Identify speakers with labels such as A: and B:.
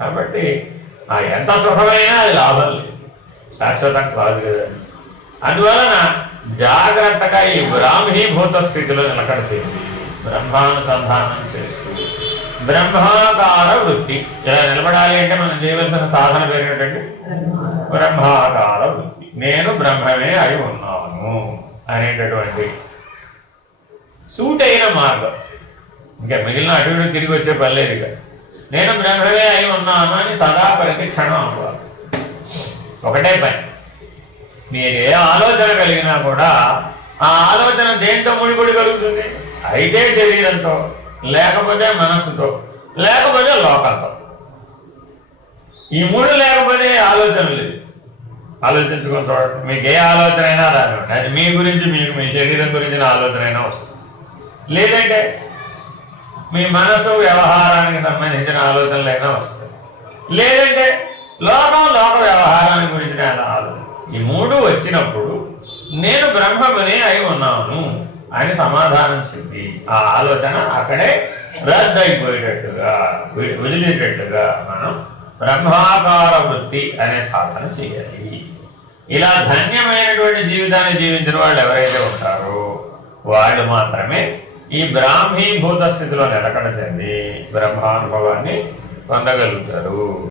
A: కాబట్టి ఆ ఎంత సుఖమైనా అది లాభం లేదు. శాశ్వతం కాదు కదా. అందువలన జాగ్రత్తగా ఈ బ్రాహ్మీభూత స్థితిలో నిలకడ చేయండి బ్రహ్మానుసంధానం చేస్తూ. బ్రహ్మాకార వృత్తి. ఇలా నిలబడాలి అంటే మనం చేయవలసిన సాధన పేరేంటండి బ్రహ్మాకార వృత్తి. నేను బ్రహ్మమే అయి ఉన్నాను అనేటటువంటి సూటైన మార్గం. ఇంకా మిగిలిన అటు తిరిగి వచ్చే పని లేదు ఇక. నేను బ్రహ్మవే అయి ఉన్నాను అని సదా ప్రతిక్షణం అనుకోవాలి ఒకటే పని. మీరు ఏ ఆలోచన కలిగినా కూడా ఆ ఆలోచన దేంతో ముడిపడి కలుగుతుంది? అయితే శరీరంతో లేకపోతే మనస్సుతో లేకపోతే లోకంతో. ఈ మూడు లేకపోతే ఆలోచన లేదు. ఆలోచించుకొని చూడండి మీకు ఏ ఆలోచన అయినా రానివ్వండి. అది మీ గురించి మీకు మీ శరీరం గురించిన ఆలోచన అయినా వస్తుంది. లేదంటే మీ మనసు వ్యవహారానికి సంబంధించిన ఆలోచనలు అయినా వస్తాయి. లేదంటే లోకం లోక వ్యవహారాన్ని గురించిన ఆలోచన. ఈ మూడు వచ్చినప్పుడు నేను బ్రహ్మమని అయి ఉన్నాను అని సమాధానం చెప్పి ఆ ఆలోచన అక్కడే రద్దయిపోయేటట్టుగా వదిలేటట్టుగా మనం బ్రహ్మాకార వృత్తి అనే సాధన చేయాలి. ఇలా ధన్యమైనటువంటి జీవితాన్ని జీవించిన వాళ్ళు ఎవరైతే ఉంటారో వాళ్ళు మాత్రమే ఈ బ్రాహ్మీభూత స్థితిలో నిలకడ చెంది బ్రహ్మానుభవాన్ని పొందగలుగుతారు.